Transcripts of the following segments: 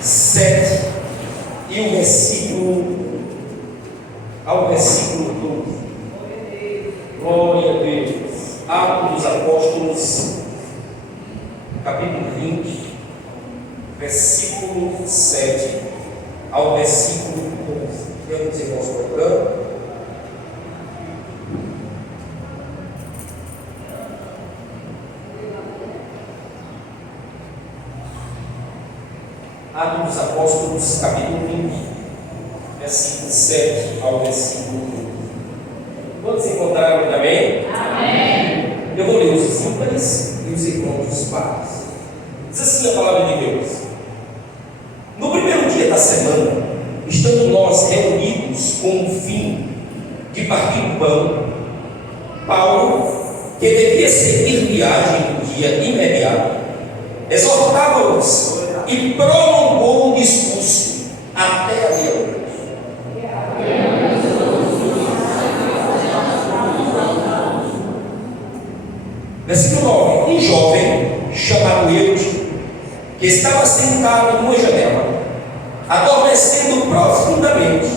7 e o versículo ao versículo 12. Glória a Deus. Atos dos Apóstolos, capítulo 20, versículo 7 ao versículo 12. Tem os irmãos procurando? Atos dos Apóstolos, capítulo 20, versículo 7 ao versículo 12. Todos encontraram também? Amém. Eu vou ler os ímpares e os irmãos dos pares. Diz assim a palavra de Deus: no primeiro dia da semana, estando nós reunidos com o fim de partir o pão, Paulo, que devia seguir viagem no dia imediato, exortava-os e prolongou o discurso até a meia-noite. Versículo 9: um jovem chamado Eutico, que estava sentado numa janela, adormecendo profundamente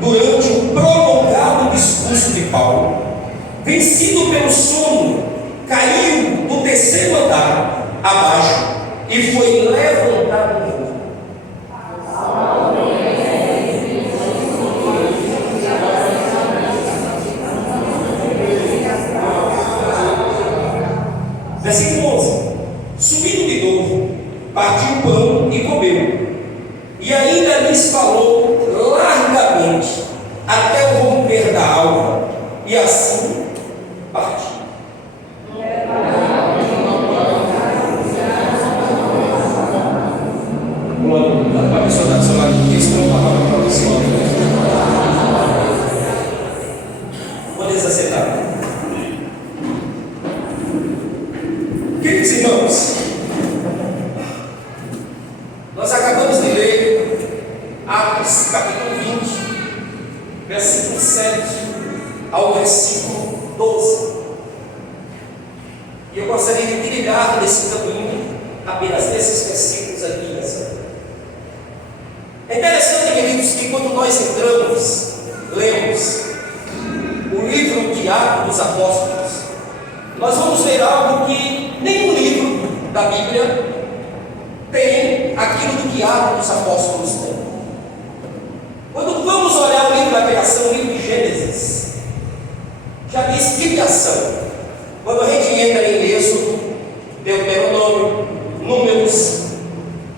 durante o prolongado discurso de Paulo, vencido pelo sono, caiu do terceiro andar abaixo e foi levantado no voo. Versículo 11: subindo de novo, partiu o pão e comeu, e ainda lhes falou largamente até o romper da alva, e assim partiu. A pessoa da sua lado, isso não é uma palavra para você. Vou desacetar. Queridos irmãos, nós acabamos de ler Atos capítulo 20, versículo 7 ao versículo 12. E eu gostaria de trilhar nesse caminho apenas desses versículos aqui nessa. É interessante, queridos, que quando nós entramos, lemos o livro de Atos dos Apóstolos, nós vamos ver algo que nenhum livro da Bíblia tem aquilo que Atos dos Apóstolos tem. Quando vamos olhar o livro da criação, o livro de Gênesis, já diz criação. Quando a gente entra em Êxodo, Deuteronômio, Números,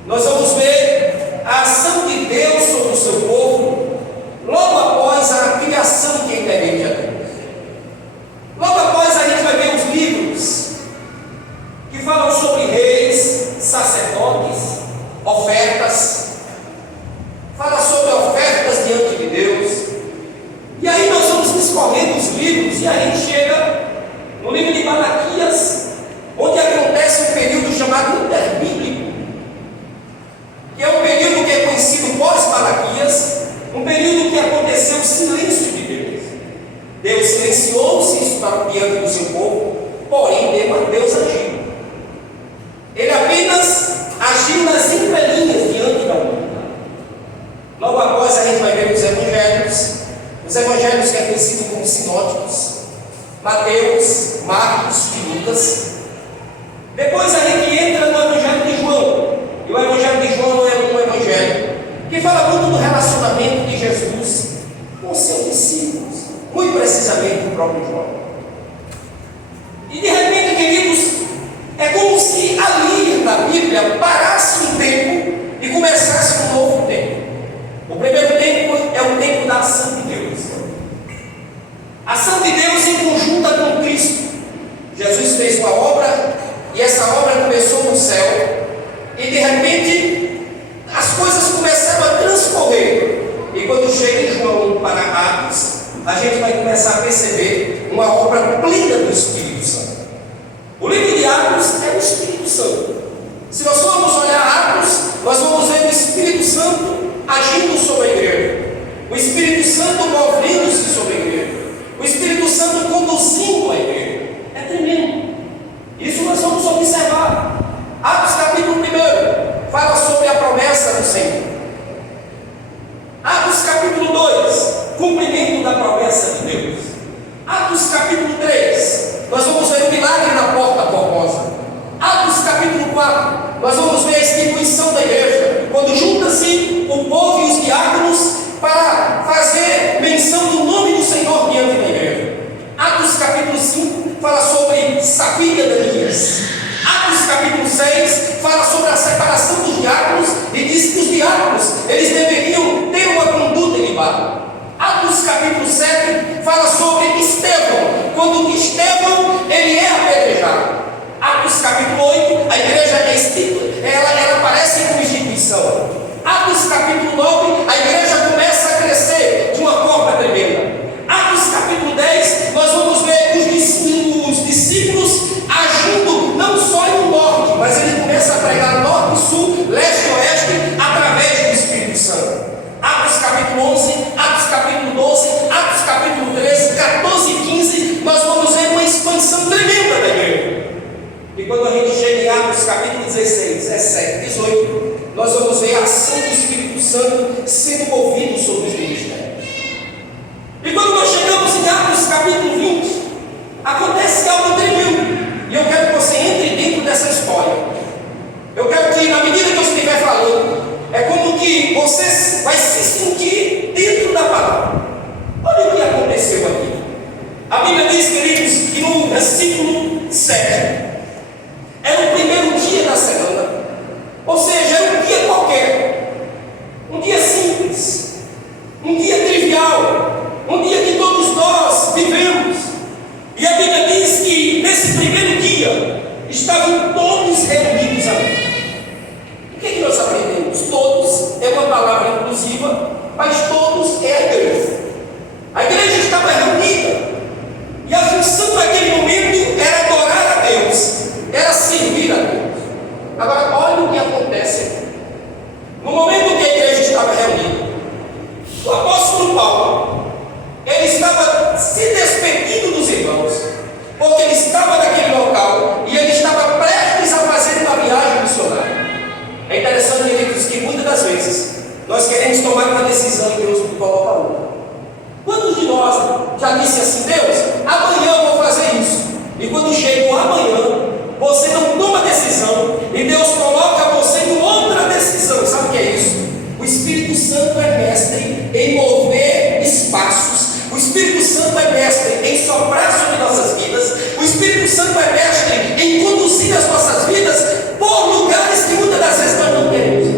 nós vamos ver a ação de Deus sobre o seu povo, logo após a criação que é inerente a Deus. Logo após a gente vai ver os livros que falam sobre reis, sacerdotes, ofertas, fala sobre ofertas diante de Deus. E aí nós vamos discorrendo os livros e a gente chega no livro de Malaquias, onde acontece um período chamado interbíblico, que é um período que é conhecido pós-Malaquias, um período que aconteceu o silêncio de Deus. Deus silenciou-se diante do seu povo, porém Deus agiu. Ele apenas agiu nas entrelinhas diante da humanidade. Logo após a gente vai ver os evangelhos que é conhecido como sinóticos, Mateus, Marcos e Lucas. Depois a gente entra no evangelho de João. E o evangelho de João é um evangelho que fala muito do relacionamento de Jesus com seus discípulos, muito precisamente o próprio João. E de repente, queridos, é como se ali na Bíblia parasse um tempo e começasse um novo tempo. O primeiro tempo é o tempo da ação de Deus. A ação de Deus em conjunta com Cristo. Jesus fez uma obra e essa obra começou no céu. E de repente as coisas começaram a transcorrer. E quando chega em João para Atos, a gente vai começar a perceber uma obra plena do Espírito Santo. O livro de Atos é o Espírito Santo. Se nós formos olhar Atos, nós vamos ver o Espírito Santo agindo sobre a igreja, o Espírito Santo movendo-se sobre a igreja, o Espírito Santo conduzindo a igreja. É tremendo. Isso nós vamos observar. Atos capítulo 1 fala sobre a promessa do Senhor. eles deveriam ter uma conduta ilibada. Atos capítulo 7 fala sobre Estevão, quando Estevão ele é apedrejado. Atos capítulo 8, a igreja ela aparece como instituição. Atos capítulo 9, a igreja começa a crescer de uma forma tremenda. Atos capítulo 10, nós vamos ver os discípulos agindo não só no norte, mas ele começa a pregar norte, sul, leste e oeste, através do Espírito Santo. Atos capítulo 11, Atos capítulo 12, Atos capítulo 13, 14 e 15, nós vamos ver uma expansão tremenda da igreja. E quando a gente chega em Atos capítulo 16, 17, 18, nós vamos ver a ação do Espírito Santo sendo movido sobre os ministérios. E quando nós chegamos em Atos capítulo 20, acontece algo tremendo. E eu quero que você entre dentro dessa história. Eu quero que, na medida que eu estiver falando, é como que você vai se sentir dentro da palavra. Olha o que aconteceu aqui. A Bíblia diz, queridos, que no versículo 7, era o primeiro dia da semana, ou seja, era um dia qualquer, um dia simples, um dia trivial, um dia que todos nós vivemos. E a Bíblia diz que nesse primeiro dia estavam todos reunidos ali. O que nós aprendemos? Todos é uma palavra inclusiva, mas todos é a igreja. A igreja estava reunida e a função naquele momento era adorar a Deus, era servir a Deus. Agora, olha o que acontece aqui. No momento que a igreja estava reunida, o apóstolo Paulo, ele estava se despedindo dos irmãos, porque ele estava naquele local e ele estava prestes a fazer uma viagem missionária. É interessante, queridos, que muitas das vezes nós queremos tomar uma decisão e Deus nos coloca outra. Quantos de nós já disse assim: Deus, amanhã eu vou fazer isso, e quando chega o amanhã, você não toma decisão e Deus coloca você em outra decisão? Sabe o que é isso? O Espírito Santo é mestre em mover espaços. O Espírito Santo é mestre em soprar sobre nossas vidas. O Espírito Santo é mestre em conduzir as nossas vidas por lugares que muitas das vezes nós não queremos.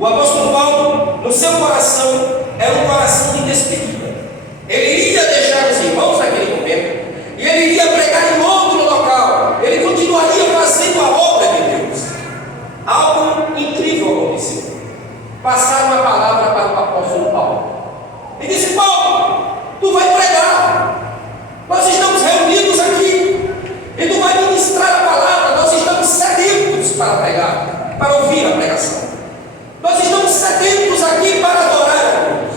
O apóstolo Paulo, no seu coração, era um coração de despedida. Ele iria deixar os irmãos naquele momento e ele iria pregar em outro local. Ele continuaria fazendo a obra de Deus. Algo incrível aconteceu. Passaram uma palavra para o apóstolo Paulo e disse: Paulo, tu vai pregar, nós estamos reunidos aqui e tu vai ministrar a palavra. Nós estamos sedentos para pregar, para ouvir a pregação. Nós estamos sedentos aqui para adorar a Deus.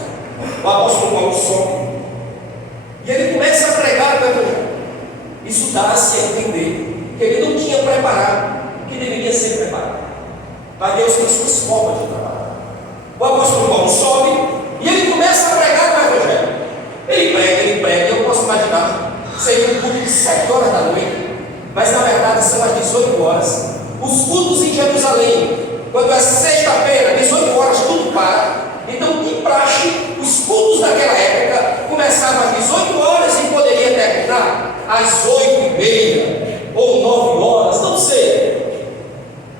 O apóstolo Paulo sobe e ele começa a pregar o evangelho. Isso dá-se a entender que ele não tinha preparado o que deveria ser preparado, mas Deus tem suas formas de trabalhar. O apóstolo Paulo sobe e ele começa a pregar o evangelho. Ele prega, eu posso imaginar, seria um culto de 7 horas da noite, mas na verdade são as 18 horas. Os cultos em Jerusalém, quando é sexta-feira, 18 horas, tudo para. Então, de praxe, os cultos daquela época começavam às 18 horas e poderia terminar às 8h30 ou 9 horas, não sei.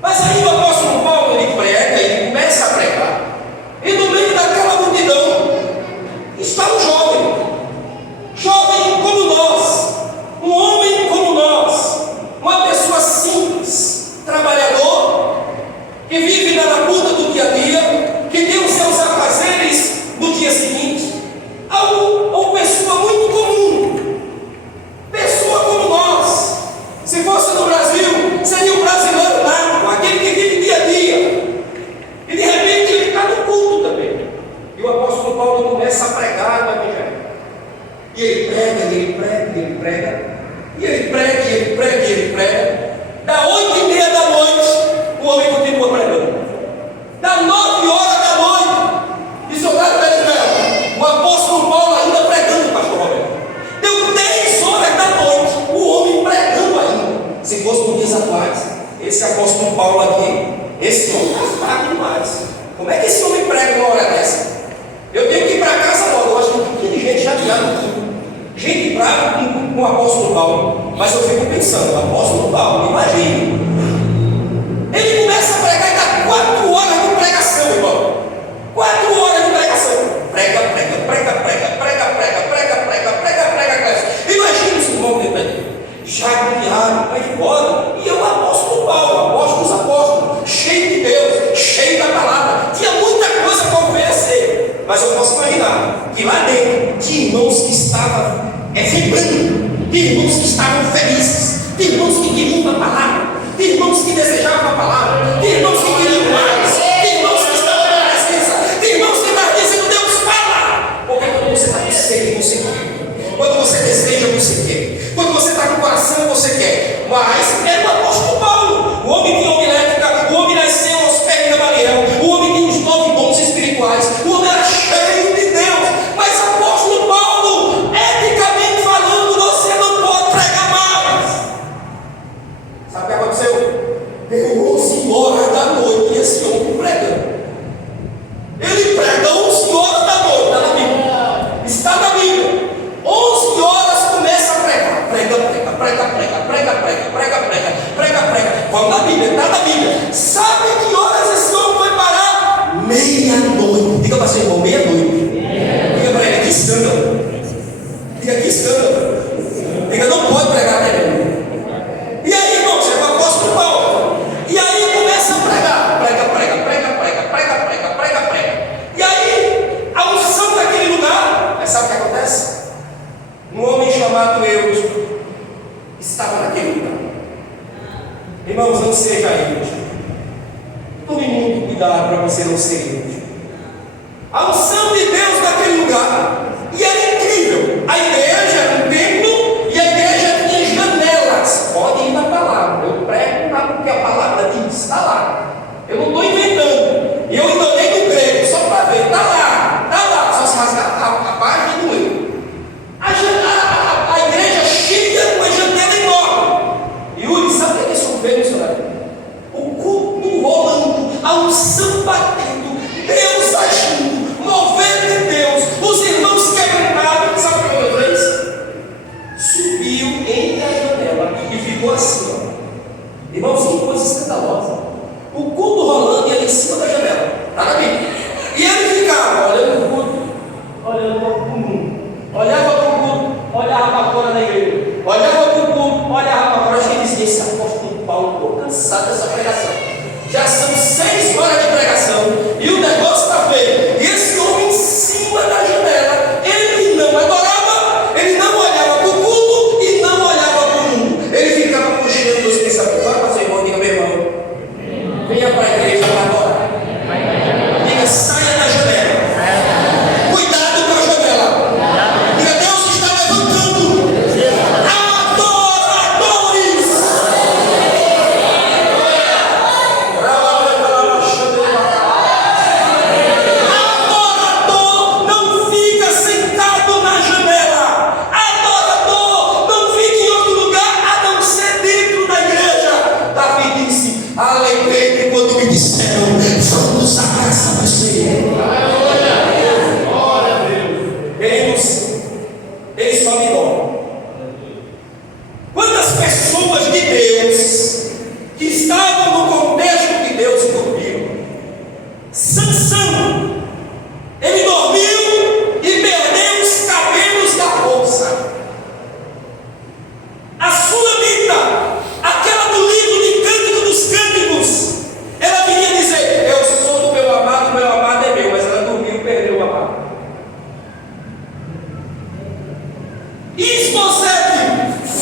Mas aí o apóstolo Paulo, ele prega, ele começa a pregar, e no meio daquela multidão está um jovem como nós, um homem como nós, uma pessoa simples, trabalhador, que vive na labuta do dia a dia, que tem os seus afazeres no dia seguinte, ou pessoa muito comum, pessoa como nós. Se fosse no Brasil, seria um brasileiro nato, aquele que vive dia a dia, e de repente ele está no culto também. E o apóstolo Paulo começa a pregar o evangelho. E ele prega, e ele prega, e ele prega, e ele prega, e ele prega, e ele prega. Da 8h30 da noite, o homem continua pregando. Da 9 horas da noite, missionário da Israel, o apóstolo Paulo ainda pregando, pastor Roberto. Deu 10 horas da noite, o homem pregando ainda. Se fosse nos dias atuais, esse apóstolo Paulo aqui, esse homem está fraco demais. Como é que esse homem prega uma hora dessa? Eu tenho que ir para casa logo. Eu acho que tem um pouquinho de gente chateada aqui. Gente brava com o apóstolo Paulo. Mas eu fico pensando, o apóstolo Paulo, imagine. Ele começa a pregar e dá 4 horas de pregação, irmão. cuidado para você não ser inútil. A unção de Deus naquele lugar. E era incrível. A igreja era um templo e a igreja tinha janelas. Pode ir na palavra. Eu prego lá porque a palavra diz. Está lá. Eu não estou inventando. E eu ainda olhei no grego só para ver. Está lá. Está lá. Só se rasgar a página e doeu. A igreja cheia com a janela enorme. Yuri, sabe o que é isso vê, missionário? O culto rolando, a unção batendo, Deus agindo, mover de Deus, os irmãos quebrantados. Sabe o que eu fez? Subiu entre a janela e ficou assim, ó. Irmãos, que coisa escandalosa. O culto rolando e ele em cima da janela. Está na Bíblia. E ele ficava olhando para o culto, olhando para o mundo, olhava para o culto, olhava para fora da igreja, olhava para o culto, olhava para fora. Acho que ele dizia: esse apóstolo Paulo, estou cansado dessa pregação. Já são 6 horas de pregação e o negócio está feio. E esse homem em cima da janela, ele não adorava, ele não olhava para o culto e não olhava para o mundo. Ele ficava puxando os pensamentos. Vai para o seu irmão, diga: meu irmão, venha para a igreja para adorar. Diga: saia da janela. Cuidado com a janela. Diga: Deus está levantando adoradores. Adorador não fica sentado na janela. Adorador não fica em outro lugar a não ser dentro da igreja. Davi disse: alegrei-me quando me disseram: vamos à casa do Senhor. Queridos, ele só me dói. Quantas pessoas de Deus que estavam no contexto que Deus dormiu? Sansão, ele dormiu e perdeu os cabelos da bolsa. A Sulamita, aquela do livro de Cântico dos Cânticos, ela vinha dizer: eu sou do meu amado é meu, mas ela dormiu e perdeu o amado. Isbosete,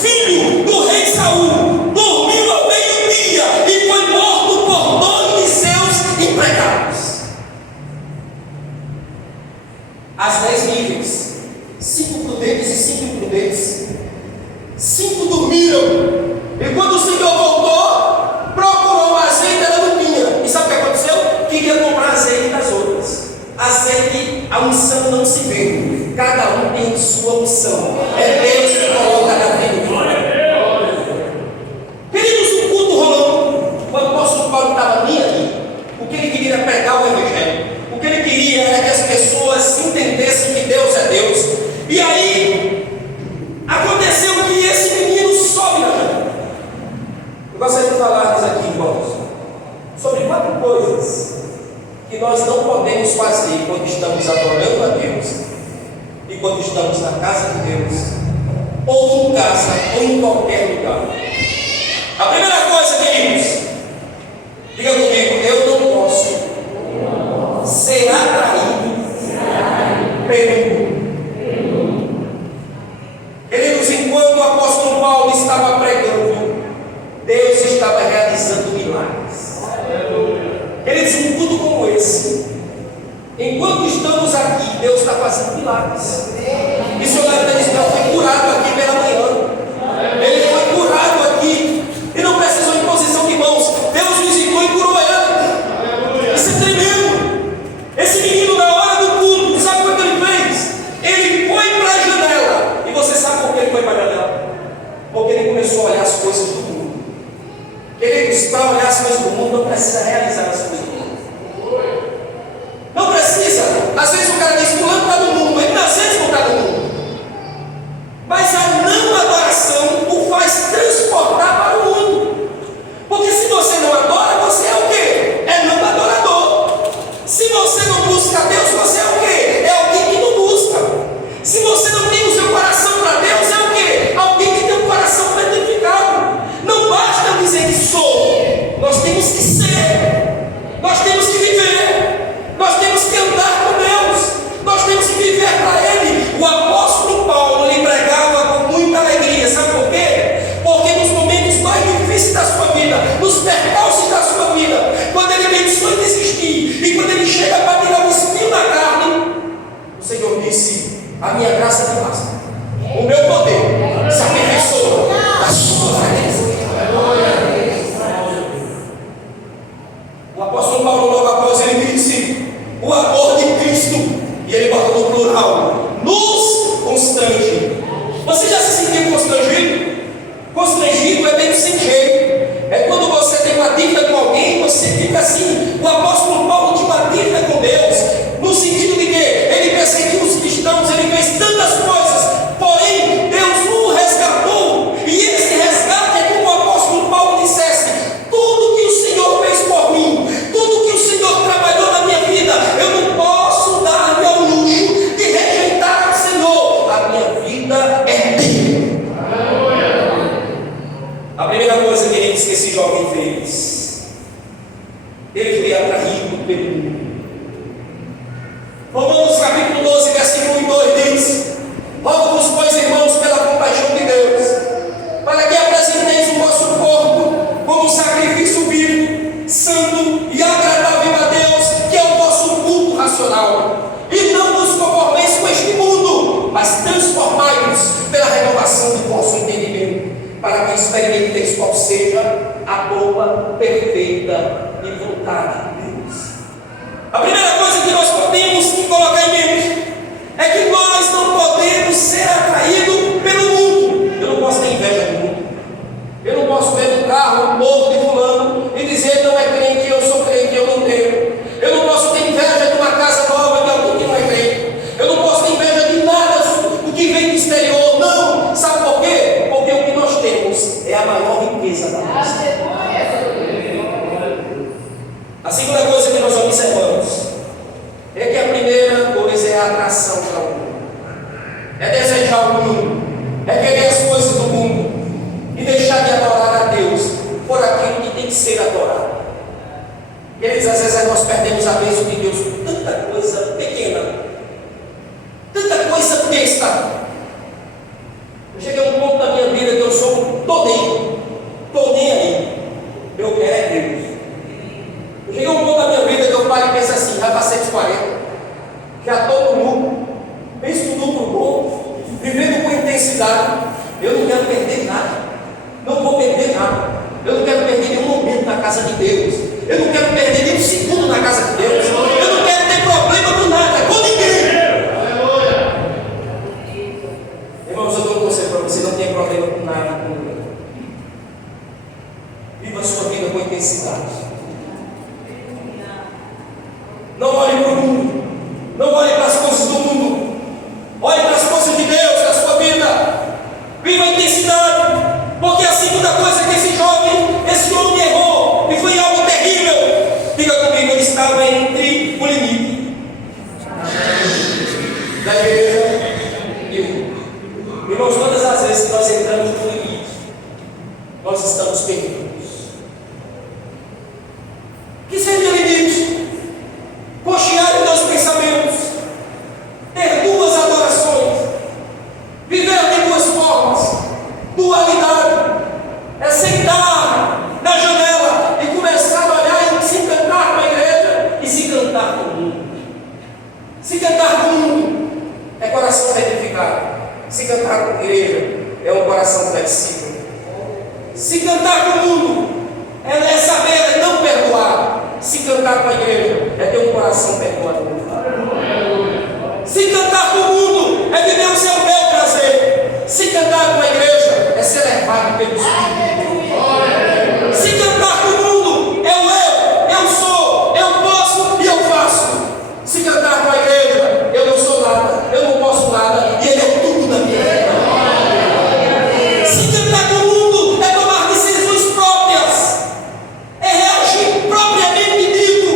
filho do rei Saul, dormiu ao meio-dia e foi morto por 2 de seus empregados. As 10 níveis, 5 prudentes e 5 imprudentes. 5 dormiram. E quando o Senhor voltou, procurou o azeite, ela não tinha. E sabe o que aconteceu? Queria comprar azeite das outras. Azeite, a unção não se vende. Cada um tem sua unção. É Deus que coloca na vida. Queridos, o culto rolando. O apóstolo Paulo estava bem aqui. O que ele queria era pregar o evangelho. O que ele queria era que as pessoas entendessem que Deus é Deus. E aí aconteceu que esse menino sobe na janela. Eu gostaria de falar aqui, irmãos, sobre 4 coisas que nós não podemos fazer quando estamos adorando a Deus e quando estamos na casa de Deus, ou em casa, ou em qualquer lugar. A primeira coisa, queridos, diga comigo: eu não posso ser atraído pelo mundo. Queridos, enquanto o apóstolo Paulo estava pregando, Deus estava realizando milagres. Queridos, um culto como esse, enquanto estamos aqui, Deus está fazendo milagres. Missionário Denisbel foi curado aqui pela manhã. Ele foi curado aqui e não precisou de posição de mãos. Deus visitou e curou ele. Isso é tremendo. Esse menino, na hora do culto, sabe o que ele fez? Ele foi para a janela. E você sabe por que ele foi para a janela? Porque ele começou a olhar as coisas do mundo. Queridos, para olhar as coisas do mundo, não precisa realizar as coisas do mundo. Não precisa. Às vezes o cara diz: fulano está no mundo. Ele às vezes não está no mundo. Mas a não adoração o faz transportar para o mundo. Porque se você não adora, você é o quê? É não adorador. Se você não busca Deus, você é o quê? É alguém que não busca. Se você não tem o seu coração para Deus, é o quê? Alguém que tem o coração petrificado. Não basta dizer que sou. Nós temos que ser. Nós temos que viver. Nós temos que andar com Deus. Nós temos que viver para Ele. O apóstolo Paulo lhe pregava com muita alegria. Sabe por quê? Porque nos momentos mais difíceis da sua vida, nos percalços da sua vida, quando ele pensou em desistir, pelo mundo. Romanos capítulo 12, versículo 1 e 2 diz: rogo-vos, pois, irmãos, pela compaixão de Deus, para que apresenteis o vosso corpo como sacrifício vivo, santo e agradável a Deus, que é o vosso culto racional. E não vos conformeis com este mundo, mas transformai-vos pela renovação do vosso entendimento, para que experimenteis qual seja a boa, perfeita e vontade de Deus. A primeira coisa que nós podemos colocar em mente é que nós não podemos ser atraídos pelo mundo. Eu não posso ter inveja do mundo. Eu não posso ver no carro um novo de fulano e dizer: não é crente, eu sou crente, eu não tenho. Eu não posso ter inveja de uma casa nova de alguém que não é crente. Eu não posso ter inveja de nada do que vem do exterior. Não. Sabe por quê? Porque o que nós temos é a maior riqueza da nossa. A segunda coisa que nós observamos é que a primeira coisa é a atração para o mundo, é desejar o mundo, é querer as coisas do mundo e deixar de adorar a Deus por aquilo que tem que ser adorado. Queridos, às vezes nós perdemos a bênção de Deus por tanta coisa pequena, tanta coisa besta. Eu cheguei a um ponto da minha vida que eu sou tô nem aí, eu quero é Deus. Eu cheguei a um ponto da minha vida que eu paro e penso assim: já passei dos 40, já estou no lucro, penso no lucro bom, vivendo com intensidade. Eu não quero perder nada, não vou perder nada. Eu não quero perder nenhum momento na casa de Deus. Eu não quero perder nenhum segundo na casa de Deus. Eu não quero ter problema com nada, com ninguém. Irmãos, eu dou um conselho para você: não tem problema com nada, com ninguém. Viva a sua vida com intensidade. Não olhe para o mundo, não olhe para as coisas do mundo, olhe para as coisas de Deus na sua vida. Viva a intensidade, porque a segunda coisa que esse homem errou, e foi algo terrível. Diga comigo: ele estava entre o limite da igreja e o mundo. Irmãos, todas as vezes que nós entramos no limite, nós estamos perdidos. Que seria limite? Cochear em dois pensamentos, ter duas adorações, viver de duas formas, dualidade, é sentar na janela e começar a olhar e se encantar com a igreja e se encantar com o mundo. Se encantar com o mundo é coração retificado, se encantar com a igreja é um coração flexível. Se encantar com o mundo é saber não perdoar. Se cantar com a igreja é ter um coração perdoador. Se cantar com o mundo é viver o seu bel prazer. Se cantar com a igreja é ser levado pelo Espírito. Se cantar com o mundo é o eu sou, eu posso e eu faço. Se cantar com a igreja, eu não sou nada, eu não posso nada e Ele é tudo da minha vida. Se cantar com o mundo é tomar decisões próprias, é reagir propriamente dito.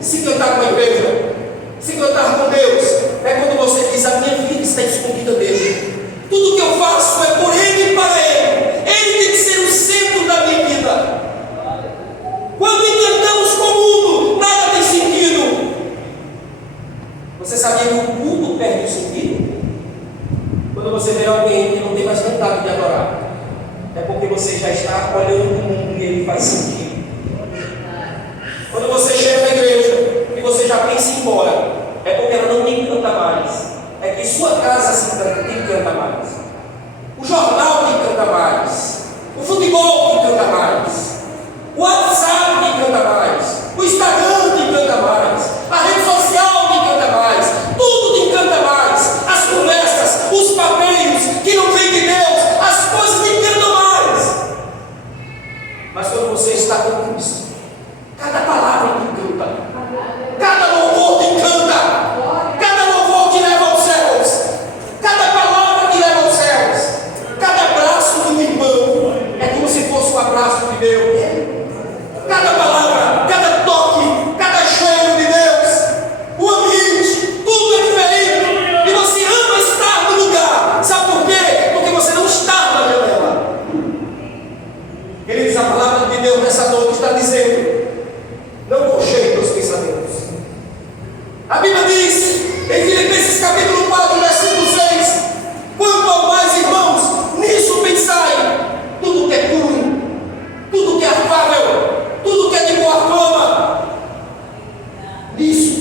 Se cantar com a igreja, se cantar com Deus, é quando você diz: a minha vida está escondida dele. Tudo que eu faço é por Ele e para Ele. Ele tem que ser o centro da minha vida. Quando encantamos com o mundo, nada tem sentido. Você sabia que o culto perde o sentido? Quando você vê alguém que não tem mais vontade de adorar, é porque você já está olhando para o mundo e ele faz sentido. Quando você chega na igreja e você já pensa em ir embora, é porque ela não te encanta mais. É que sua casa te encanta mais, o jornal te encanta mais, o futebol te encanta mais, o WhatsApp te encanta mais, o Instagram te encanta mais, a rede social te encanta mais, tudo te encanta mais, as conversas, os papéis que não vêm de Deus, as coisas te encantam mais. Mas quando você está com Cristo, cada palavra te encanta, cada louvor te encanta, cada louvor te leva aos céus,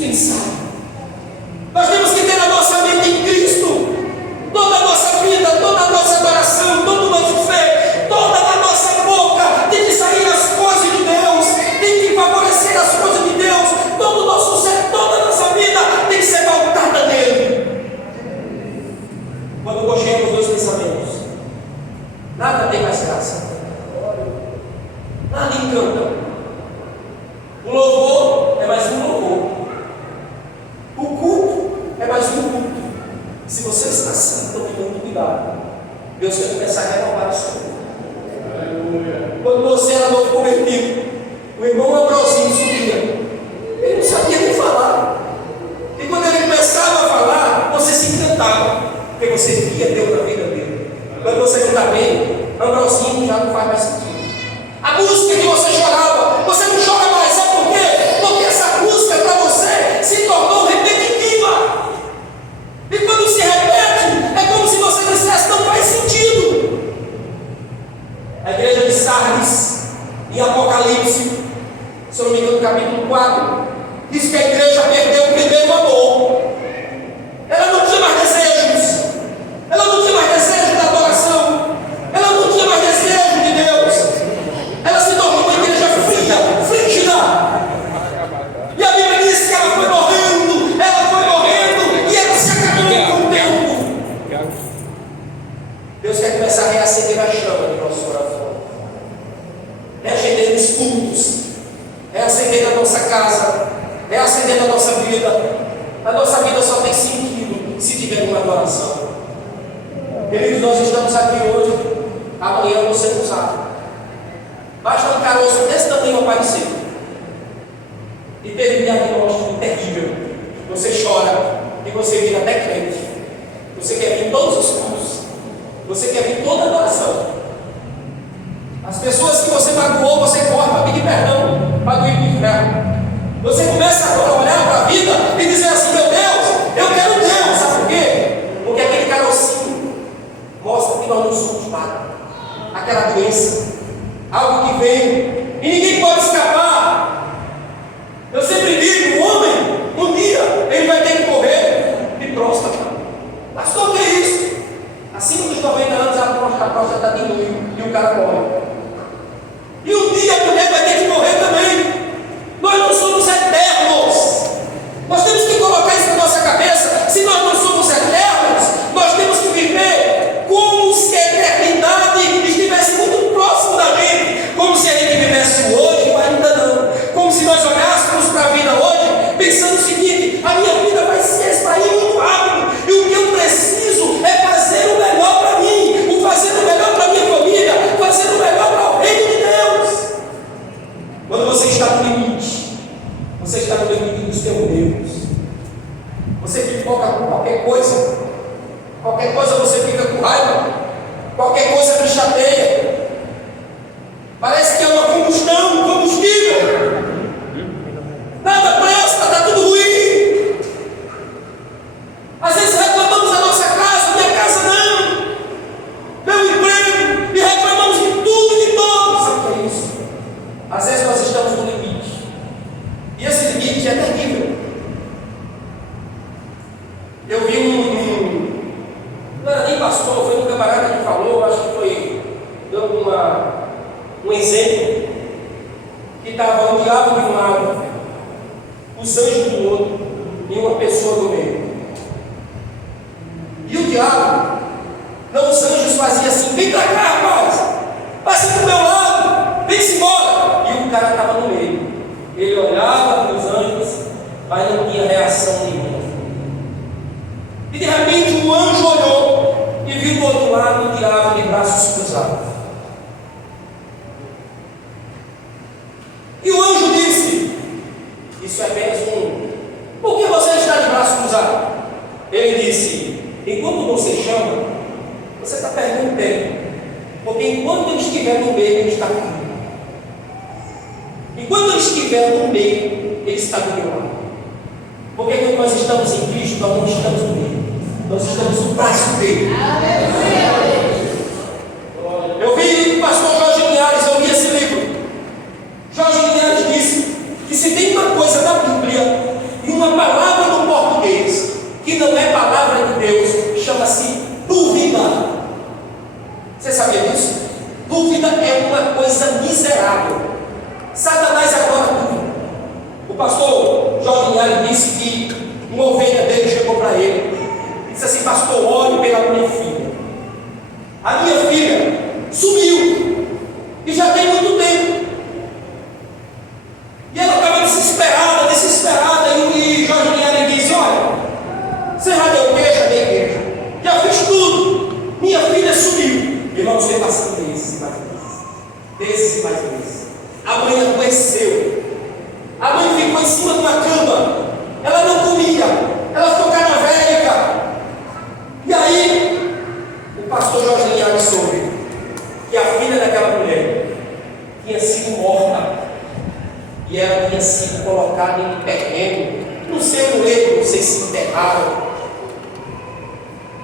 indispensável. Nós temos que ter a nossa mente em Cristo. Toda a nossa vida, toda a nossa adoração, todo o nosso fé, toda a nossa boca tem que sair as coisas de Deus, tem que favorecer as coisas de Deus. Todo o nosso ser, toda a nossa vida tem que ser voltada nele. Quando cogemos dois pensamentos, nada tem mais graça, nada encanta. O louvor é mais um louvor, o culto é mais um culto. Se você está assim, tome muito cuidado. Deus quer começar a renovar o seu corpo. Quando você era novo convertido, o irmão Ambrosino subia, ele não sabia nem falar. E quando ele começava a falar, você se encantava, porque você via Deus na vida dele. Quando você não está bem, Ambrosino já não faz mais sentido. A música que você chorava, você não chora mais. Sabe por quê? Porque essa música para você se tornou repetitiva. E quando se repete, é como se você dissesse, não faz sentido. A igreja de Sardes, em Apocalipse, se eu não me engano, capítulo 4, diz que a igreja perdeu o primeiro amor. Ela não tinha mais desejos, ela não tinha mais desejo da adoração, ela não tinha mais desejo de Deus. Ela se tornou uma igreja fria, frígida. E a Bíblia diz que ela foi morrendo, e ela se acabou com o tempo. Deus quer começar a reacender a chama do nosso coração, reacender os cultos, reacender a nossa casa, reacender a nossa vida. A nossa vida só tem sentido se tiver uma adoração. Queridos, nós estamos aqui hoje, amanhã você não sabe. Basta um caroço desse tamanho aparecer e teve um diagnóstico terrível. Você chora e você vira até crente. Você quer vir em todos os cultos, você quer vir em toda a adoração. As pessoas que você magoou, você corre para pedir perdão, para não ir para o inferno. Você começa agora a olhar para a vida e dizer assim: meu Deus, eu quero Deus. Sabe por quê? Porque aquele carocinho mostra que nós não somos nada. Aquela doença, algo que veio e ninguém pode escapar. Eu sempre digo: o homem, um dia, ele vai ter que morrer de próstata. Mas o que é isso? Acima dos 90 anos a próstata diminui e o cara morre. E um dia a mulher vai ter que morrer também. Nós não somos eternos. Nós temos que colocar isso na nossa cabeça. Se nós não somos eternos, nós temos que viver como se a eternidade estivesse muito próximo da gente, como se a gente vivesse hoje, mas ainda não. Como se nós olhássemos para a vida hoje, pensando o seguinte: a minha vida vai se extrair muito rápido, e o que eu preciso é fazer o melhor para mim, fazer o melhor para a minha família, fazer o melhor para o reino de Deus. Quando você está no limite, você está no limite dos teus Deus. Você pipoca com qualquer coisa você fica com raiva, qualquer coisa te chateia. Parece que é uma combustão, um combustível. Nada presta, está tudo ruim. Às vezes reclamamos da nossa casa, minha casa não, meu emprego, e reclamamos de tudo e de todos. Sabe o que é isso? Às vezes nós estamos no limite, e esse limite é terrível. Eu vi não era nem pastor, foi um camarada que falou, acho que foi dando um exemplo, que estava o diabo de um lado, os anjos do outro, e uma pessoa do meio. E o diabo, não, os anjos faziam assim: vem para cá, rapaz, passa para o meu lado, vem-se embora. E o cara estava no meio. Ele olhava para os anjos, mas não tinha reação nenhuma. E de repente o anjo olhou e viu do outro lado o diabo de braços cruzados. E o anjo disse: isso é apenas por que você está de braços cruzados? Ele disse: enquanto você chama, você está perdendo tempo, porque enquanto ele estiver no meio, ele está comigo. Enquanto ele estiver no meio, ele está do meu lado. Porque quando nós estamos em Cristo, nós não estamos no meio, nós estamos no braço dele. Eu vi o pastor Jorge Linhares, eu li esse livro. Jorge Linhares disse que se tem uma coisa na Bíblia e uma disse que uma ovelha dele chegou para ele e disse assim: pastor, ore pela minha filha. A minha filha sumiu e já tem muito tempo. E ela estava desesperada, e Jorge Linhares disse: olha, você já deu queixa da igreja, já fiz tudo, minha filha sumiu. Irmãos, foi passando meses e mais meses. A mãe adoeceu, a mãe ficou em cima de uma cama, ela não comia, ela ficou cadavérica. E aí o pastor Jorge Linhares soube que a filha daquela mulher tinha sido morta, e ela tinha sido colocada em terreno, não sei o leito, não sei se enterraram.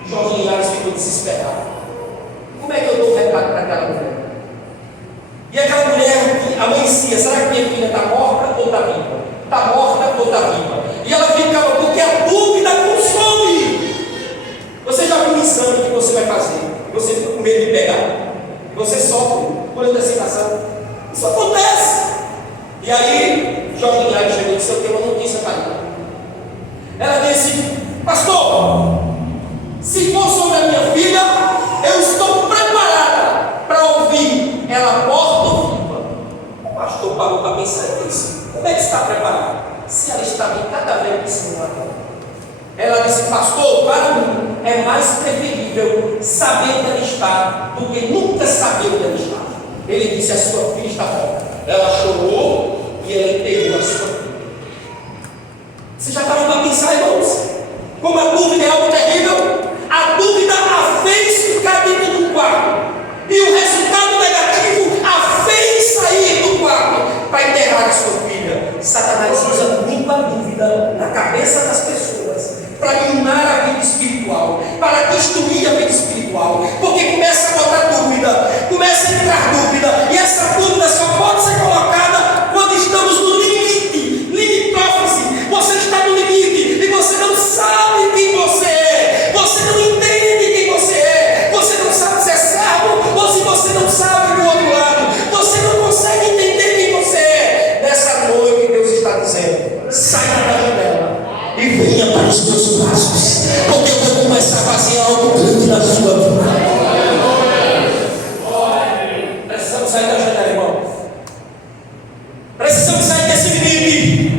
E Jorge Linhares ficou desesperado. Como é que eu dou o recado para aquela mulher? E aquela mulher que amanhecia: será que minha filha está morta ou está viva? Está morta ou está viva? E ela ficava, porque a dúvida consome. Você já viu um exame que você vai fazer, você fica com medo de pegar, você sofre por antecipação. Isso acontece. E aí Jorge Linhares chegou e disse: eu tenho uma notícia para ela. Ela disse: pastor, se for sobre a minha filha, eu estou preparada para ouvir ela morta ou viva. O pastor parou para pensar nisso. Como é que está preparado? Se ela está bem cada vez em cima da cama. Ela disse: pastor, para mim é mais preferível saber onde ela está do que nunca saber onde ela está. Ele disse: a sua filha está morta. Ela chorou e ela enterrou a sua filha. Você já parou para pensar, irmãos? Como a dúvida é algo terrível? A dúvida a fez ficar dentro do quarto, e o resultado negativo a fez sair do quarto para enterrar a sua filha. Satanás usa muito a dúvida na cabeça das pessoas para minar a vida espiritual, para destruir a vida espiritual, porque começa a botar dúvida, começa a entrar dúvida, e essa dúvida só pode ser colocada quando estamos no limite, limitófise. Você está no limite e você não sabe quem você é, você não entende quem você é, você não sabe se é servo ou se você não sabe do outro lado, você não consegue entender quem você é. Nessa noite Deus está dizendo: saia da janela e venha para os meus braços, porque eu vou começar a fazer algo grande na sua vida. Precisamos sair da janela, irmão. Precisamos sair desse limite.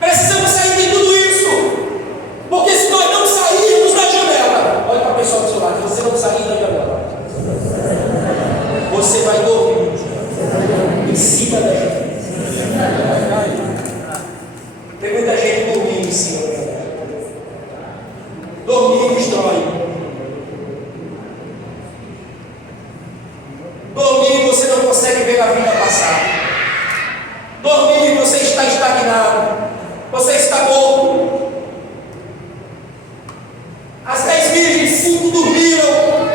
Precisamos sair de tudo isso, porque se nós não sairmos da janela, olha para a pessoa do seu lado: se você não sair da janela, você vai dormir em cima da janela. Tem muita gente dormindo em cima da janela. Dormir destrói. Dormir você não consegue ver a vida passar. Dormir você está estagnado, você está morto. As 10 virgens, 5 dormiram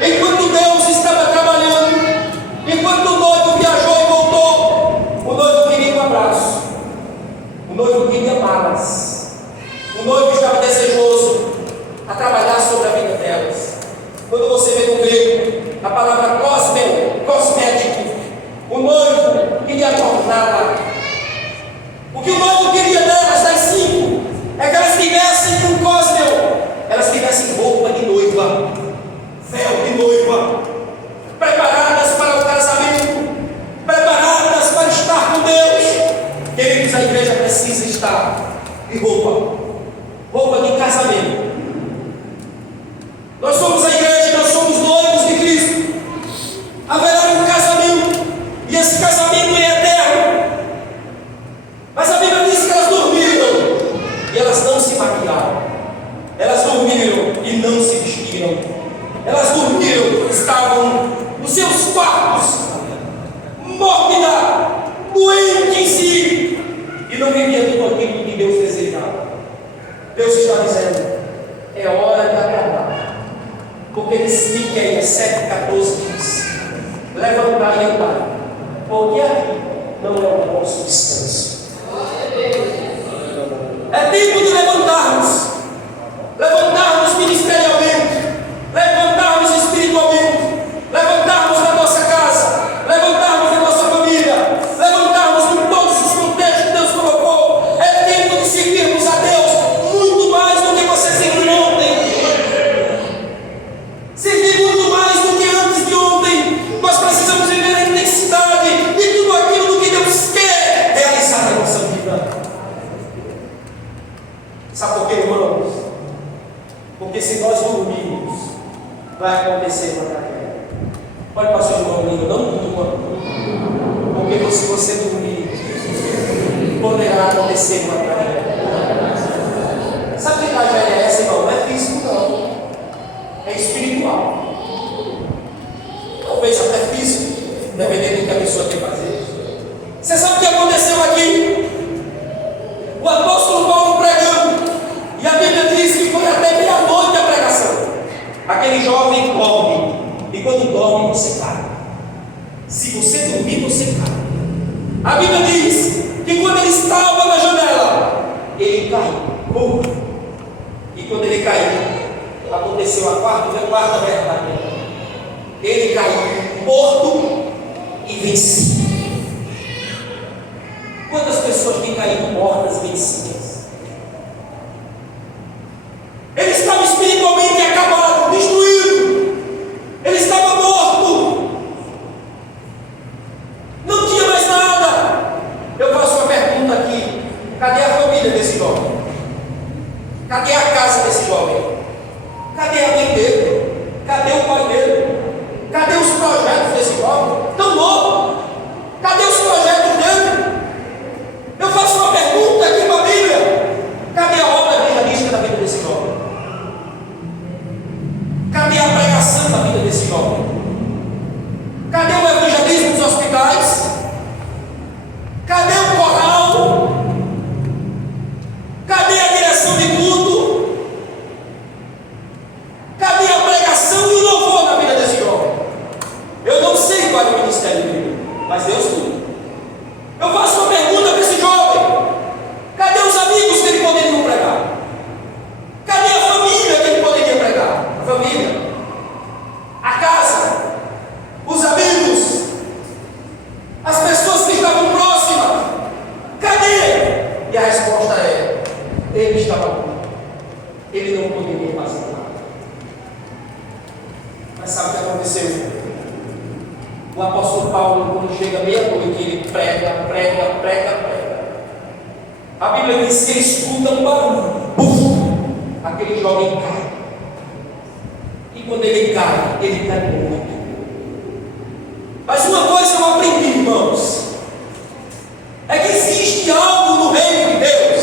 enquanto Deus estava trabalhando. Enquanto o noivo viajou e voltou, o noivo queria um abraço, o noivo queria malas, o noivo estava desejoso a trabalhar sobre a vida delas. Quando você vê no grego a palavra cosmético, o noivo queria torná-la. O que o noivo queria delas, das 5, é que elas tivessem um cosmel, elas tivessem roupa de noiva, véu de noiva, preparadas para o casamento, preparadas para estar com Deus. Queridos, a igreja precisa estar de roupa de casamento. Nós somos a igreja, nós somos noivos de Cristo. Haverá um casamento, e esse casamento é eterno. Mas a Bíblia diz que elas dormiram e elas não se maquiaram. Elas dormiram e não se vestiram. Elas dormiram, estavam nos seus quartos, mórbida, doente em si, e não vivia tudo aquilo que Deus desejava. Deus está dizendo: é hora de acordar, porque Miqueias 7,14 diz: levantai e andai, porque aqui não é o nosso descanso. É tempo de levantarmos ministerialmente, levantarmos espiritualmente, vai acontecer uma tragédia. Olha para o seu irmão amigo, não durma, porque se você dormir, poderá acontecer uma tragédia. Sabe que tragédia é essa, irmão? Não é físico, não. É espiritual. Talvez até físico, dependendo do que a pessoa tem que fazer. Você sabe o que aconteceu aqui? O apóstolo Paulo pregando, e a Bíblia diz que foi até meia-noite a pregação. Aquele jovem dorme, e quando dorme você cai. Se você dormir, você cai. A Bíblia diz que quando ele estava na janela, ele caiu. E quando ele caiu, aconteceu a quarta verdade. Ele caiu morto e vencido. Quantas pessoas têm caído mortas e vencidas? Ele estava espiritualmente acabado, destruído. Ele estava morto. Não tinha mais nada. Eu faço uma pergunta aqui: cadê a família desse jovem? Cadê a casa desse jovem? Cadê a mãe dele? Cadê o pai dele? Cadê os projetos desse jovem? Estão mortos. Cadê os projetos dele? Eu faço uma pergunta aqui para a Bíblia: cadê a obra evangelística da vida desse jovem? Cadê a pregação da vida desse jovem? Cadê o evangelismo nos hospitais? Cadê o coral? Cadê a direção de culto? Cadê a pregação e o louvor na vida desse jovem? Eu não sei qual é o ministério dele, mas Deus tudo. Eu faço uma pergunta para esse jovem: cadê os amigos que ele poderia pregar? Cadê a família que ele poderia pregar? A família, a casa, os amigos, as pessoas que estavam próximas. Cadê? E a resposta é: ele estava morto. Ele não poderia fazer nada. Mas sabe o que aconteceu? O apóstolo Paulo, quando chega meia-noite, ele prega. A Bíblia diz que ele escuta um barulho. Aquele jovem cai. E quando ele cai morto. Mas uma coisa eu aprendi, irmãos, é que existe algo no reino de Deus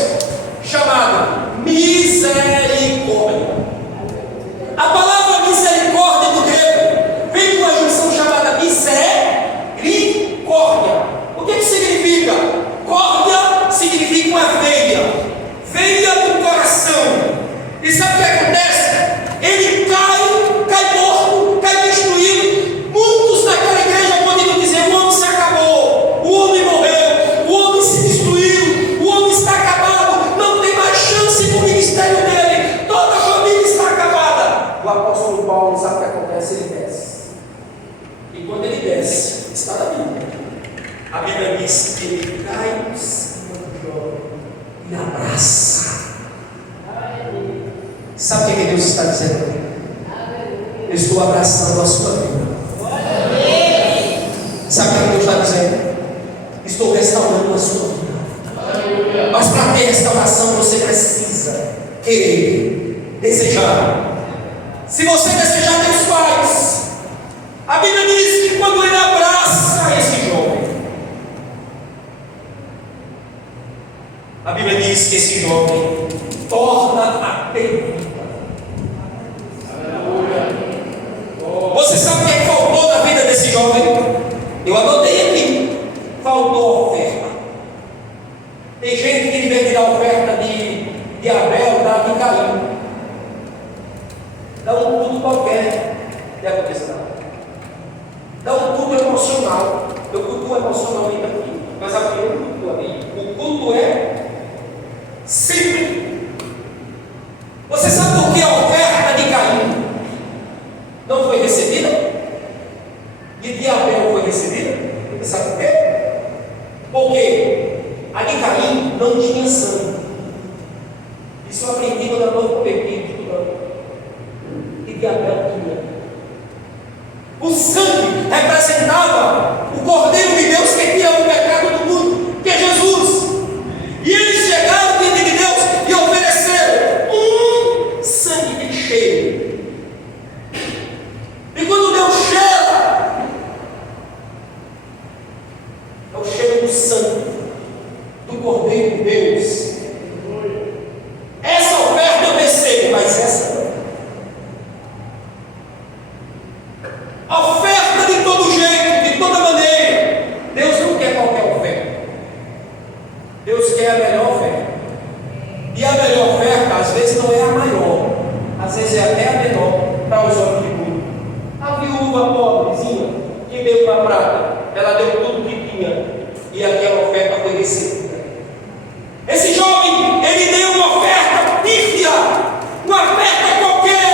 chamado misericórdia. A palavra misericórdia do grego vem de uma junção chamada misericórdia. O que significa? Córdia significa uma veia do coração. E sabe o que acontece? Ele cai morto, cai destruído. Muitos naquela igreja poderiam dizer: o homem se acabou, o homem morreu, o homem se destruiu, o homem está acabado, não tem mais chance no ministério dele, toda a família está acabada. O apóstolo Paulo, sabe o que acontece? Ele desce. E quando ele desce, está na Bíblia. A Bíblia diz que ele cai em cima do jovem e abraça. Sabe o que Deus está dizendo? Eu estou abraçando a sua vida. Sabe o que Deus está dizendo? Estou restaurando a sua vida. Mas para ter restauração você precisa querer, desejar. Se você desejar, Deus faz. A Bíblia diz que quando ele abraça esse jovem, a Bíblia diz que esse jovem torna a pergunta. Você sabe o que faltou na vida desse jovem? Eu anotei aqui: faltou oferta. Tem gente que, em vez de dar oferta de Abel, dá de Caim. Dá um culto qualquer, não acontece nada. Dá um culto emocional. Eu culto emocionalmente aqui, mas a Bíblia não cultua ali. O culto é sempre. Você sabe por que a oferta de Caim não foi recebida? E de Abel foi recebida? Você sabe por quê? Porque a de Caim não tinha sangue. Isso eu aprendi quando eu não converti estudando. E de Abel tinha. O sangue representava o Cordeiro de Deus que tira o pecado do mundo, que é Jesus. E eles chegaram diante de Deus e ofereceram um sangue cheio. do Cordeiro de Deus. Essa oferta eu recebo, mas essa não. A oferta de todo jeito, de toda maneira. Deus não quer qualquer oferta. Deus quer a melhor oferta. E a melhor oferta, às vezes, não é a maior. Às vezes é até a menor para os olhos de mundo. A viúva pobrezinha, que deu uma prata, ela deu tudo que tinha. E aquela oferta foi recebida. Esse jovem, ele deu uma oferta pífia, uma oferta qualquer.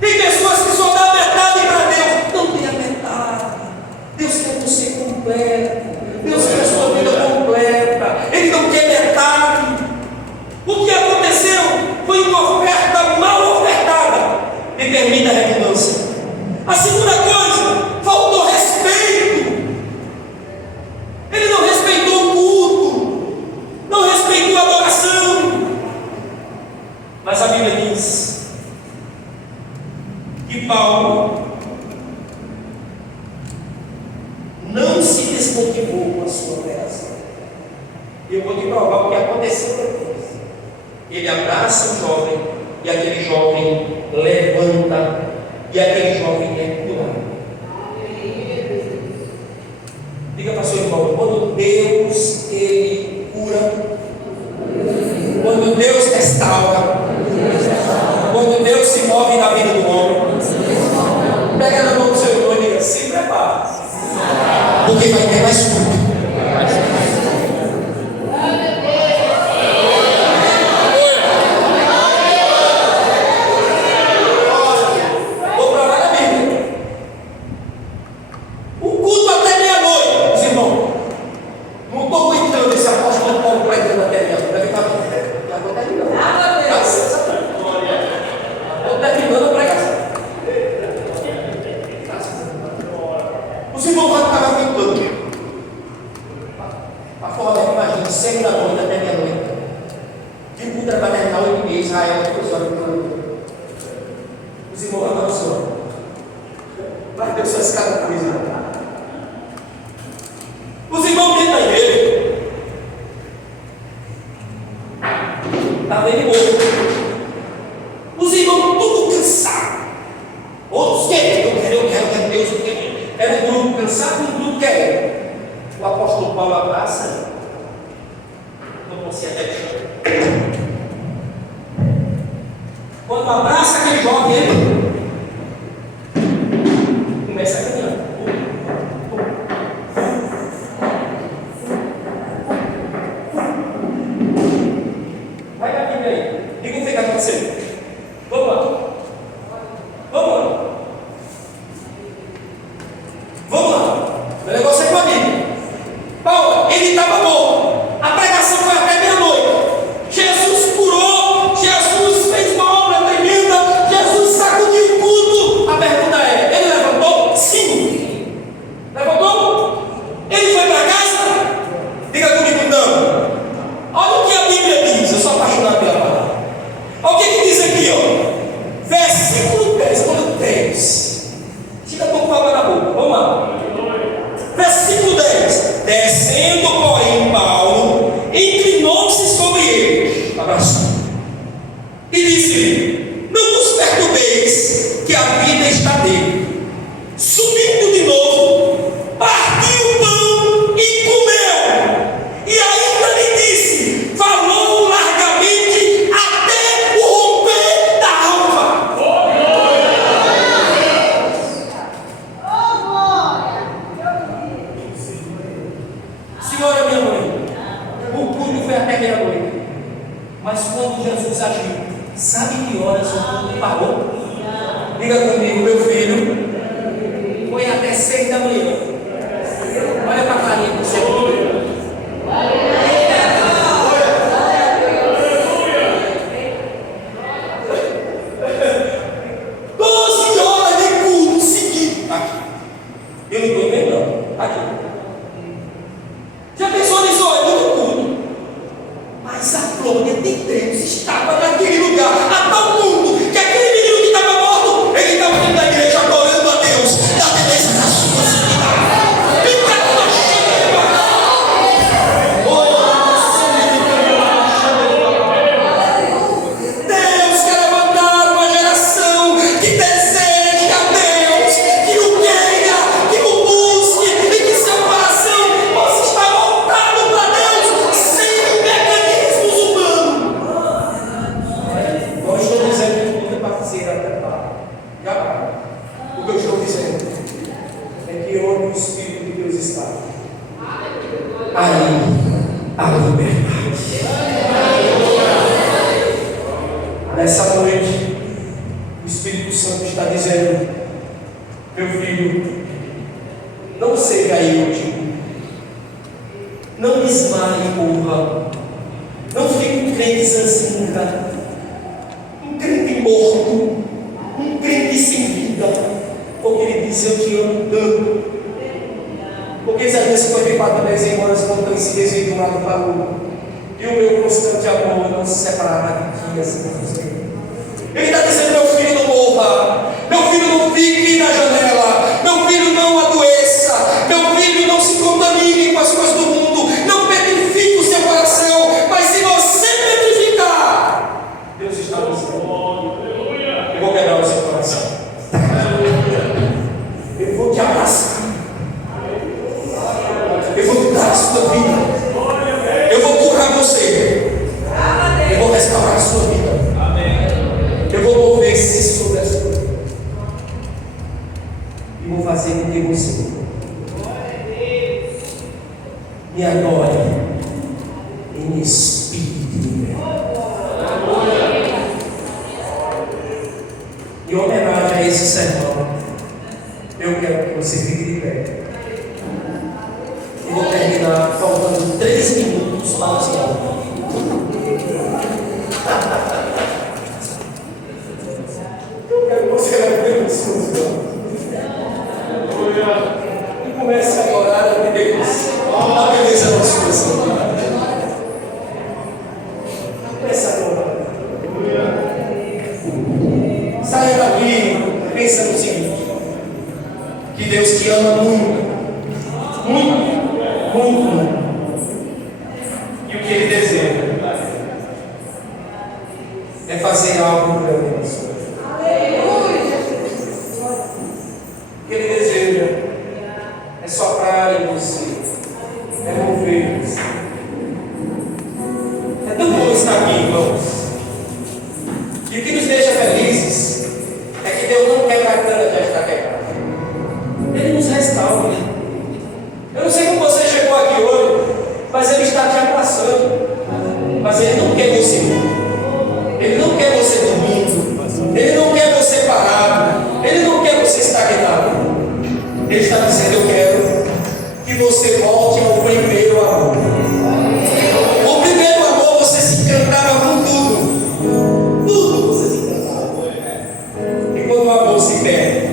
Tem pessoas que só dão metade para Deus. Não tem a metade. Deus quer você completo. Deus quer a sua vida completa. Ele não quer metade. O que aconteceu foi uma oferta mal ofertada. Me permita a redundância. A segunda coisa, faltou respeito. Ele não respeitou o culto, não respeitou a adoração. Mas a Bíblia diz que Paulo não se desmotivou com a sua operação. E eu vou te provar o que aconteceu depois. Ele abraça o jovem, e aquele jovem levanta, e aquele jovem é curado. Diga para o seu irmão, quando Deus ele cura, quando Deus restaura, quando Deus se move na vida do homem, pega na mão do seu irmão e diga, se prepara, porque vai ter mais fruto. Quando abraça aquele jovem, ele começa a caminhar. Vai na Bíblia aí. Diga o que está acontecendo. Vamos lá. Vamos lá. Vamos lá. O negócio é com a Bíblia. Paulo, ele estava bom. A pregação foi até meia-noite. Jesus curou. Jesus fez uma obra tremenda. Jesus sacudiu o culto. A pergunta é: ele levantou? Sim. Levantou? Ele foi para casa? Diga comigo, não. Olha o que a Bíblia diz. Eu sou apaixonado pela palavra. Olha o que diz aqui, ó. Versículo 10. Olha 10. Fica um pouco com água na boca. Vamos lá. Versículo 10. Descendo, porém, Paulo inclinou-se sobre ele, abraçou, e disse-lhe: não vos perturbeis, que a vida está dele. Subindo de novo, partiu o pão e comeu, e ainda lhe disse: falou largamente até o romper da alva. Senhora, minha mãe, o culto foi até meia-noite, mas quando Jesus agiu, sabe que horas o culto parou? Diga comigo, meu filho, foi até 6 da manhã. Olha para a carinha do seu filho. 12 horas de culto seguido. Aqui. Eu não estou inventando. Aqui. Já pensou nisso? É muito culto. Mas a glória de Deus estava naquele lugar, a tal ponto que aquele menino que estava morto, ele estava dentro da igreja adorando a Deus, da beleza da sua cidade. Oh, filhos. Nessa noite, o Espírito Santo está dizendo: meu filho, não seja inútil, não desmaie, corra, não fique um crente zanzinga, um crente morto, um crente sem vida, porque ele diz: eu te amo tanto. Porque Isaías 54, 10 embora voltam e se desviam de um lado para o outro, e o meu constante amor não se separará de ti, assim diz ele. Ele está dizendo: meu filho, não morra, meu filho, não fique na janela, meu filho, não adoeça, meu filho, não se contamine com as coisas do mundo, não petrifique o seu coração, mas se você petrificar, Deus está dizendo: eu vou quebrar o seu coração, eu vou te abraçar, eu vou te dar a sua vida, eu vou curar você, eu vou restaurar a sua vida, eu vou mover-se sobre a sua vida e vou fazer com que você me adore em espírito e verdade. Em homenagem a esse sermão, eu quero que você fique de pé. Eu vou terminar faltando 3 minutos para o final. Eu quero que você leve o seu e comece a orar a Deus, a beleza da sua santidade. Comece a orar. Saia daqui pensando o seguinte: que Deus te ama muito, muito, muito, muito. E o que Ele deseja é fazer algo grande na sua vida. O que Ele deseja é soprar em você, é mover você. É tão bom estar aqui, irmãos. E o que nos deixa felizes é que Deus não quebra a cana já está quebrada. Ele nos restaura. Eu não sei como você chegou aqui hoje, mas Ele está te abraçando. Mas Ele não quer você morto. Ele não quer você dormindo. Ele não quer você parado. Ele não quer você estagnado. Ele está dizendo: eu quero que você volte ao primeiro amor. O primeiro amor, você se encantava com tudo. Tudo você se encantava. E quando o amor se perde,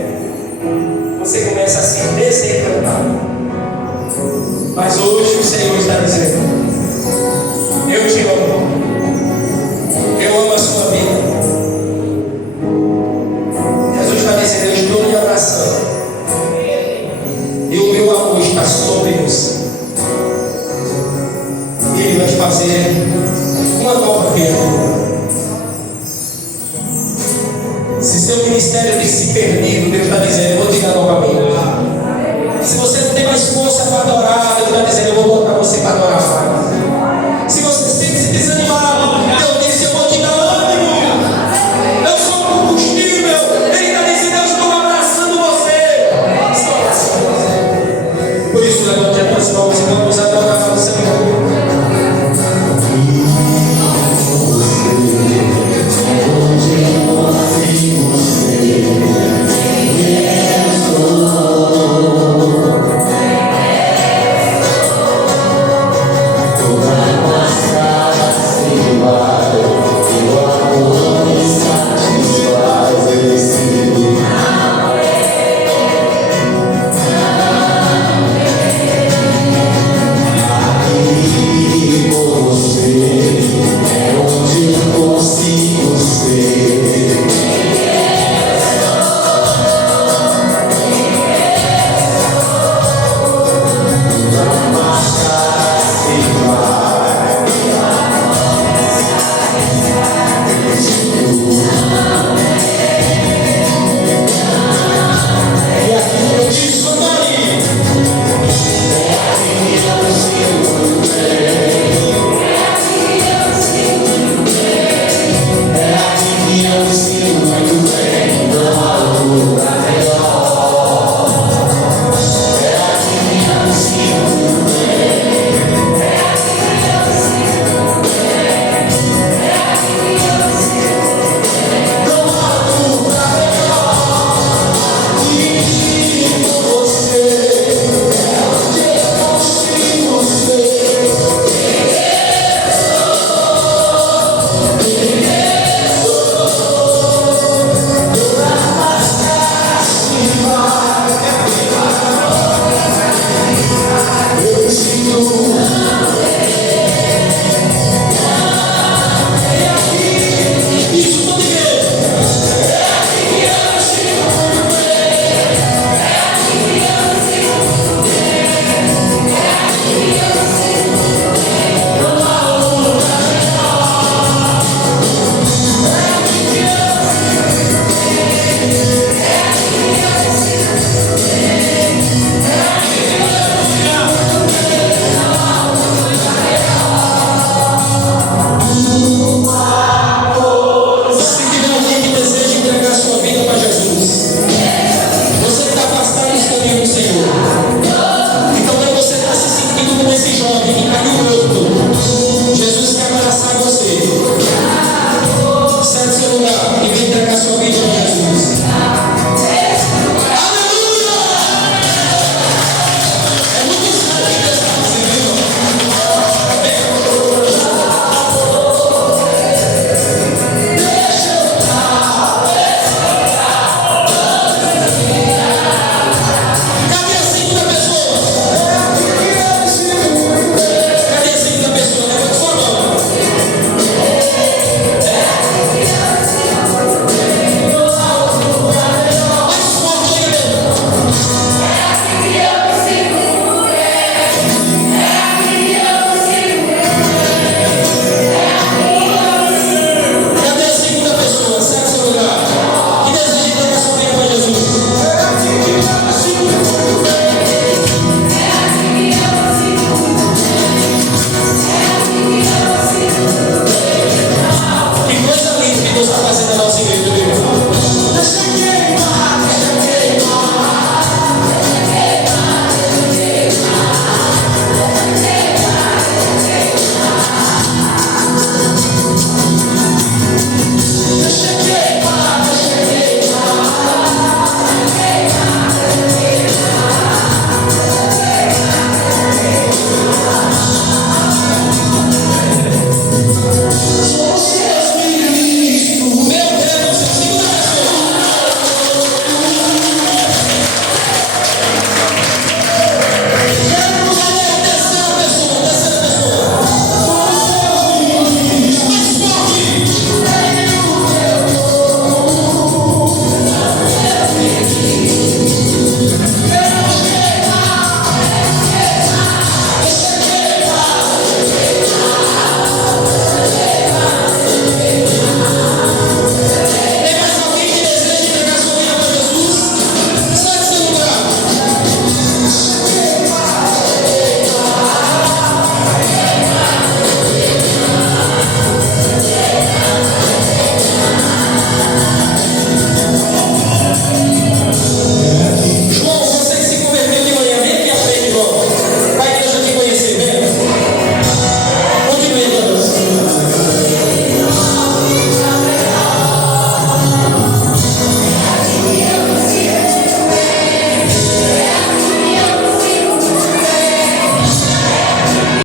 você começa a se desencantar. Mas hoje o Senhor está dizendo: eu te amo. Eu amo a sua vida. Jesus está dizendo: eu estou lhe abraçando. E o meu amor está sobre você. E Ele vai te fazer uma nova criatura. Se seu ministério tem se perdido, Deus está dizendo: eu vou te dar novamente. Se você